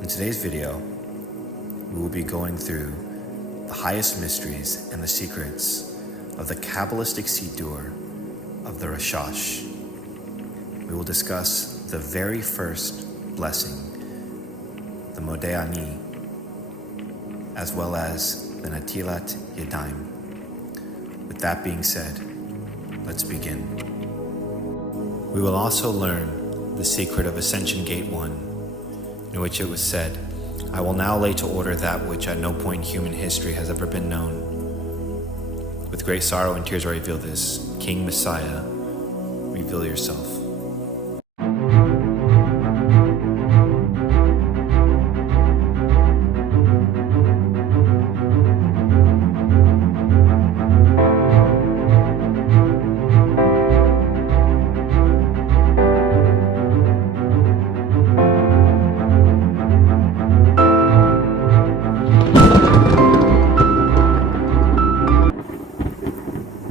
In today's video, we will be going through the highest mysteries and the secrets of the Kabbalistic Siddur of the Rashash. We will discuss the very first blessing, the Modeh Ani, as well as the Natilat Yadayim. With that being said, let's begin. We will also learn the secret of Ascension Gate 1, in which it was said, "I will now lay to order that which at no point in human history has ever been known." With great sorrow and tears I reveal this. King Messiah, reveal yourself.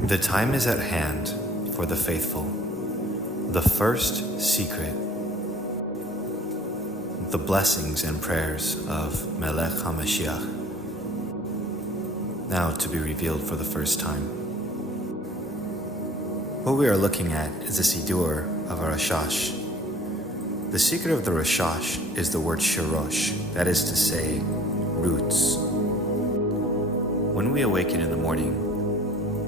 The time is at hand for the faithful. The first secret, the blessings and prayers of Melech HaMashiach, now to be revealed for the first time. What we are looking at is the Siddur of a Rashash. The secret of the Rashash is the word Shorosh, that is to say, roots. When we awaken in the morning,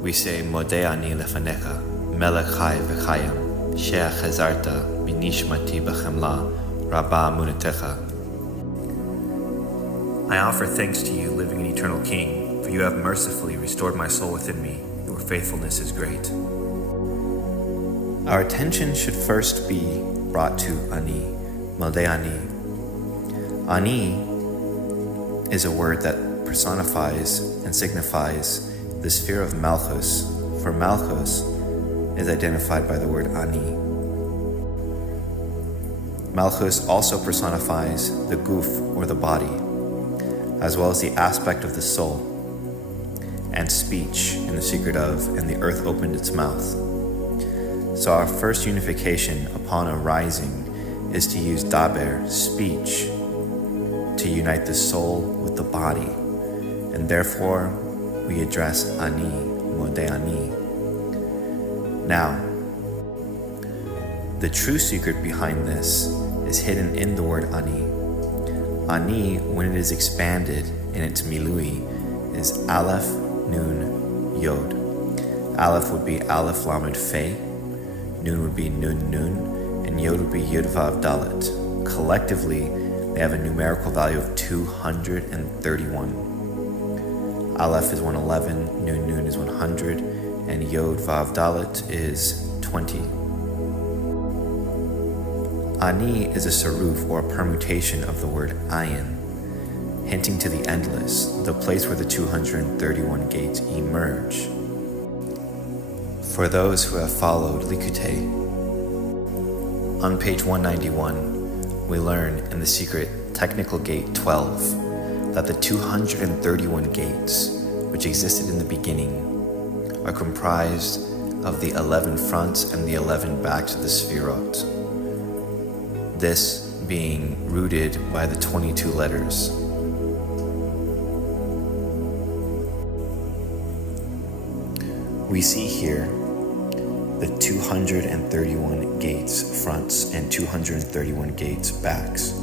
we say, Modeh Ani Lefanecha, Melech Chai V'chayim, Sheach Chazarta, B'nishmati B'chemla, Rabba Amunetecha. I offer thanks to you, living and eternal King, for you have mercifully restored my soul within me. Your faithfulness is great. Our attention should first be brought to Ani, Modeh Ani. Ani is a word that personifies and signifies the sphere of Malchus, for Malchus is identified by the word Ani. Malchus also personifies the guf, or the body, as well as the aspect of the soul, and speech in the secret of, and the earth opened its mouth. So our first unification upon arising is to use daber, speech, to unite the soul with the body, and therefore we address Ani, Modeh Ani. Now, the true secret behind this is hidden in the word Ani. Ani, when it is expanded in its milui, is Aleph, Nun, Yod. Aleph would be Aleph Lamed Fe, Nun would be Nun Nun, and Yod would be Yud Vav Dalet. Collectively, they have a numerical value of 231. Aleph is 111, Nun Nun is 100, and Yod Vav Dalet is 20. Ani is a saruf, or a permutation of the word ayin, hinting to the endless, the place where the 231 gates emerge. For those who have followed Likutei, on page 191, we learn in the secret technical gate 12 that the 231 gates, which existed in the beginning, are comprised of the 11 fronts and the 11 backs of the Sefirot, this being rooted by the 22 letters. We see here the 231 gates fronts and 231 gates backs.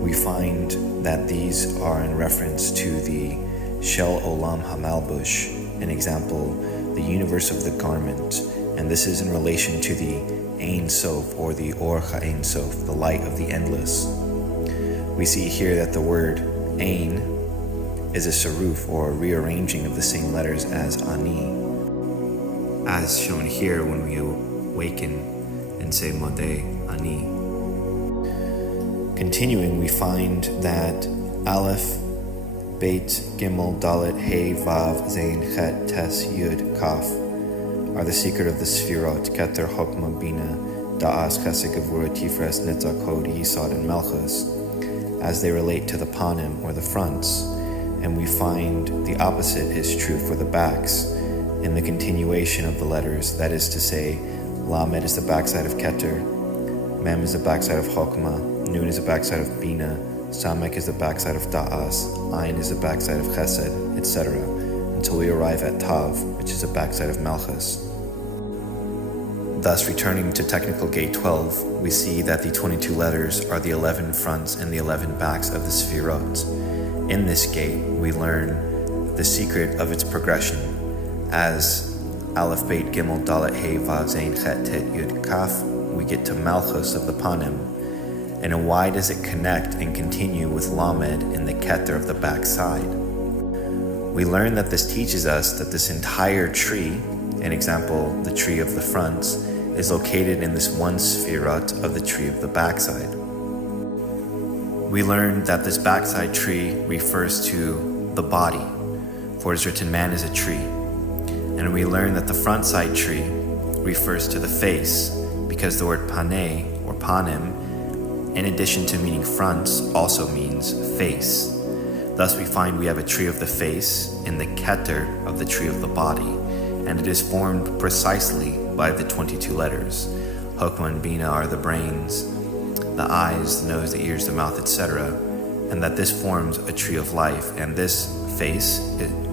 We find that these are in reference to the Shel Olam HaMalbush, an example, the universe of the garment, and this is in relation to the Ein Sof, or the Or HaEin Sof, the light of the endless. We see here that the word Ein is a saruf, or a rearranging of the same letters as Ani, as shown here when we awaken and say Modeh Ani. Continuing, we find that Aleph, Beit, Gimel, Dalet, Hey, Vav, Zain, Chet, Tes, Yud, Kaf are the secret of the Sefirot, Keter, Hochmah, Bina, Da'as, Chesed, Gevurah, Tifres, Netzach, Hod, Yisod, and Malchus, as they relate to the Panim, or the fronts, and we find the opposite is true for the backs, in the continuation of the letters, that is to say, Lamed is the backside of Keter, Mem is the backside of Chokmah, Nun is the backside of Bina, Samek is the backside of Da'as, Ayin is the backside of Chesed, etc., until we arrive at Tav, which is the backside of Malchus. Thus, returning to technical gate 12, we see that the 22 letters are the 11 fronts and the 11 backs of the Sefirot. In this gate, we learn the secret of its progression as Aleph, Beit, Gimel, Dalet, Hey, Vav, Zayin, Chet, Tet, Yud, Kaf, we get to Malchus of the Panim. And why does it connect and continue with Lamed in the Keter of the backside? We learn that this teaches us that this entire tree, an example, the tree of the fronts, is located in this one Sefirot of the tree of the backside. We learn that this backside tree refers to the body, for it is written, man is a tree. And we learn that the front side tree refers to the face, because the word paneh, or panim, in addition to meaning fronts, also means face. Thus we find we have a tree of the face in the keter of the tree of the body, and it is formed precisely by the 22 letters. Hochmah and Bina are the brains, the eyes, the nose, the ears, the mouth, etc., and that this forms a tree of life, and this face,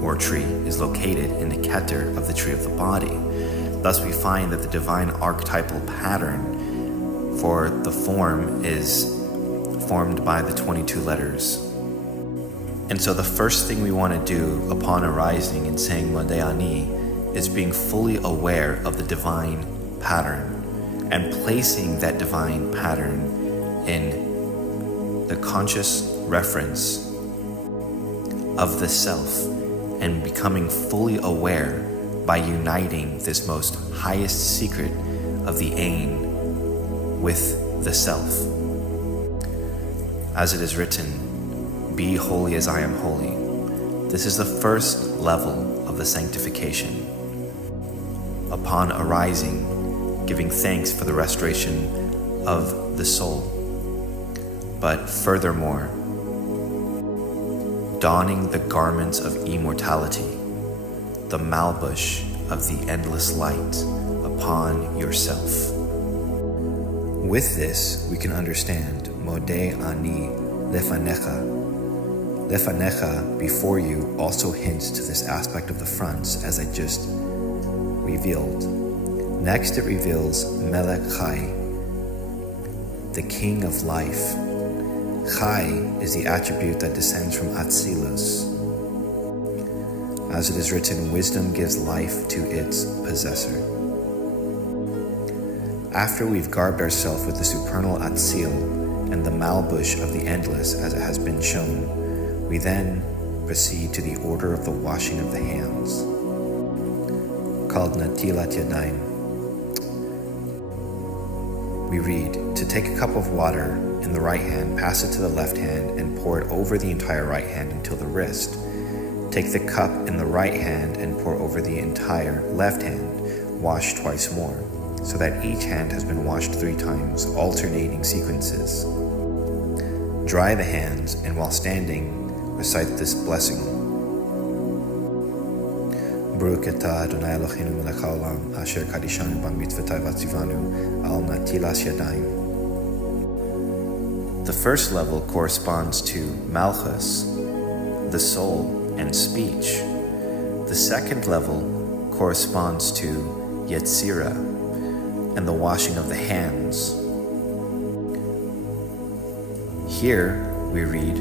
or tree, is located in the keter of the tree of the body. Thus we find that the divine archetypal pattern for the form is formed by the 22 letters. And so the first thing we want to do upon arising and saying Modeh Ani is being fully aware of the divine pattern and placing that divine pattern in the conscious reference of the self and becoming fully aware by uniting this most highest secret of the Ein with the self. As it is written, be holy as I am holy. This is the first level of the sanctification. Upon arising, giving thanks for the restoration of the soul. But furthermore, donning the garments of immortality, the malbush of the endless light upon yourself. With this, we can understand Modeh Ani Lefanecha. Lefanecha, before you, also hints to this aspect of the fronts, as I just revealed. Next, it reveals Melech Chai, the king of life. Chai is the attribute that descends from Atzilus. As it is written, wisdom gives life to its possessor. After we've garbed ourselves with the supernal Atzil and the malbush of the endless, as it has been shown, we then proceed to the order of the washing of the hands, called Natilat Yadayim. We read, to take a cup of water in the right hand, pass it to the left hand, and pour it over the entire right hand until the wrist. Take the cup in the right hand and pour over the entire left hand. Wash twice more, so that each hand has been washed 3 times, alternating sequences. Dry the hands, and while standing, recite this blessing. Baruch atah Adonai Eloheinu melech haolam, asher kadishanu b'mitzvotav v'tzivanu al natilas yadayim. The first level corresponds to Malchus, the soul and speech. The second level corresponds to Yetzirah and the washing of the hands. Here we read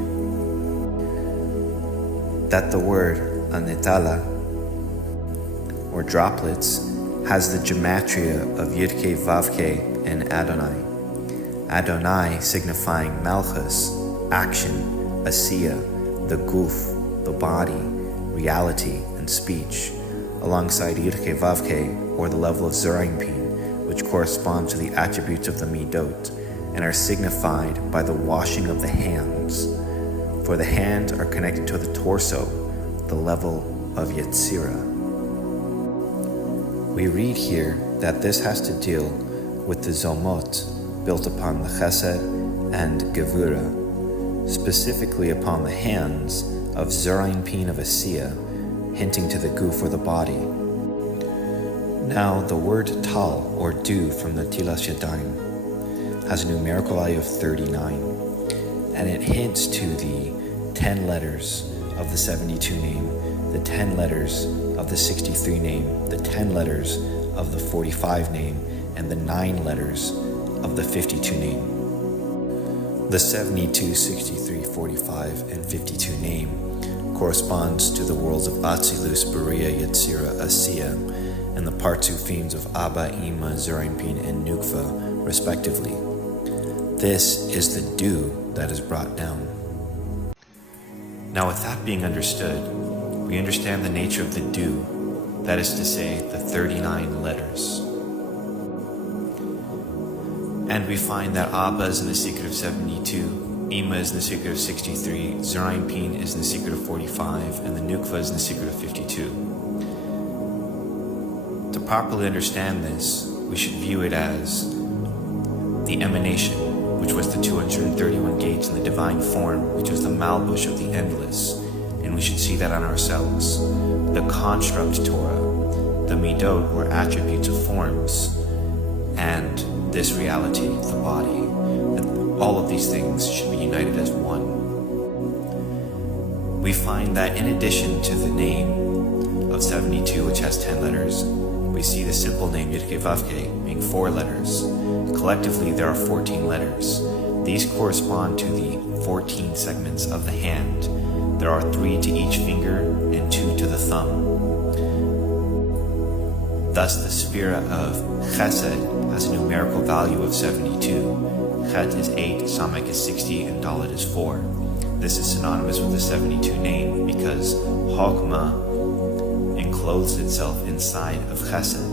that the word anetala, or droplets, has the gematria of Yudke, Vavke, and Adonai. Adonai signifying Malchus, action, Asiya, the guf, the body, reality, and speech, alongside Yudke, Vavke, or the level of Zerainpin, which corresponds to the attributes of the Midot, and are signified by the washing of the hands, for the hands are connected to the torso, the level of Yetzirah. We read here that this has to deal with the Zomot built upon the Chesed and Gevura, specifically upon the hands of Zerainpin of Asiya, hinting to the guf or the body. Now, the word tal, or dew, from the Tilas Yadayim, has a numerical value of 39, and it hints to the 10 letters of the 72 name, the 10 letters of the 63 name, the 10 letters of the 45 name, and the 9 letters of the 52 name. The 72, 63, 45, and 52 name corresponds to the worlds of Atzilus, Beriah, Yetzirah, Asiya, and the Partufim of Abba, Ima, Zerampin, and Nukva, respectively. This is the dew that is brought down. Now, with that being understood, we understand the nature of the dew, that is to say, the 39 letters. And we find that Abba is in the secret of 72, Ima is in the secret of 63, Zerampin is in the secret of 45, and the Nukva is in the secret of 52. To properly understand this, we should view it as the emanation, which was the 231 gates, and the divine form, which was the Malbush of the endless, and we should see that on ourselves. The construct Torah, the Midot, were attributes of forms, and this reality, the body, that all of these things should be united as one. We find that in addition to the name of 72, which has 10 letters, we see the simple name Yud-Kei Vav-Kei being 4 letters. Collectively, there are 14 letters. These correspond to the 14 segments of the hand. There are 3 to each finger and 2 to the thumb. Thus, the Sphira of Chesed has a numerical value of 72. Chet is 8, Samek is 60, and Dalet is 4. This is synonymous with the 72 name because Hochmah encloses itself inside of Chesed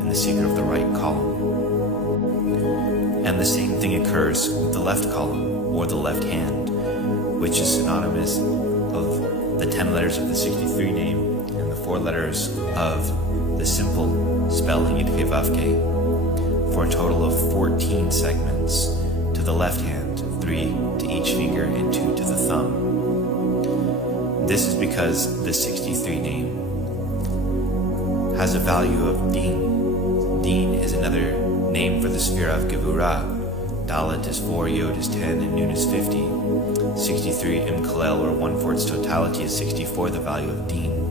in the secret of the right column. And the same thing occurs with the left column, or the left hand, which is synonymous of the 10 letters of the 63 name and the 4 letters of the simple spelling Yud-Kei Vav-Kei, for a total of 14 segments to the left hand, 3 to each finger and 2 to the thumb. This is because the 63 name has a value of Din. Din is another name for the Sphira of Gevurah. Dalet is 4, Yod is 10, and Nun is 50. 63 Im Kalel, or 1 for its totality, is 64, the value of Din.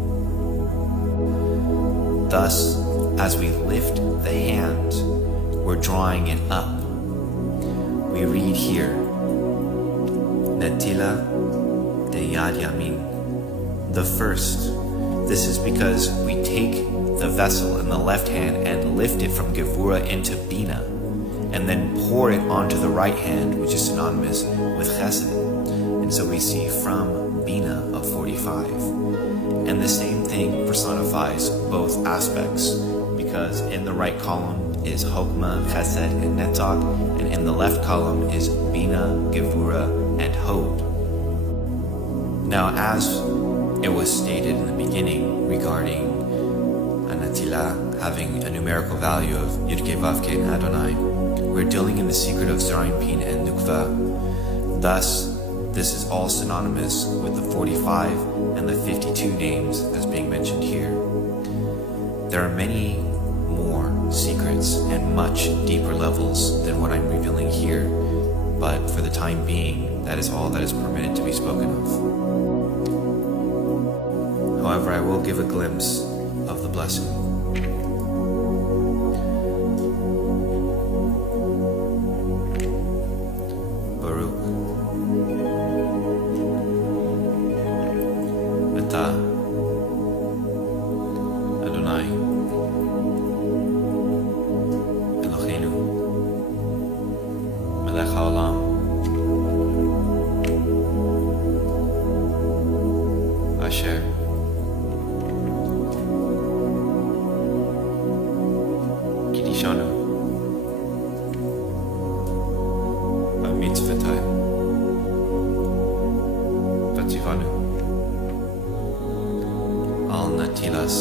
Thus, as we lift the hand, we're drawing it up. We read here, Netila de Yad Yamin, the first. This is because we take the vessel in the left hand and lift it from Gevurah into Bina, and then pour it onto the right hand, which is synonymous with Chesed. And so we see from Bina of 45. And the same thing personifies both aspects, because in the right column is Hochmah, Chesed, and Netzach, and in the left column is Bina, Gevurah, and Hod. Now, as it was stated in the beginning regarding Anatila having a numerical value of Yud-Kei Vav-Kei and Adonai, we're dealing in the secret of Zerampin and Nukva. Thus, this is all synonymous with the 45 and the 52 names as being mentioned here. There are many more secrets and much deeper levels than what I'm revealing here, but for the time being, that is all that is permitted to be spoken of. However, I will give a glimpse of the blessing. Baruch Atah Adonai Eloheinu Melech haolam Asher Kidishanu B'mitzvotai V'tzivanu Al Natilas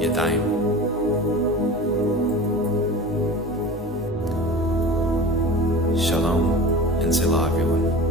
Yadayim. Shalom and Selah, everyone.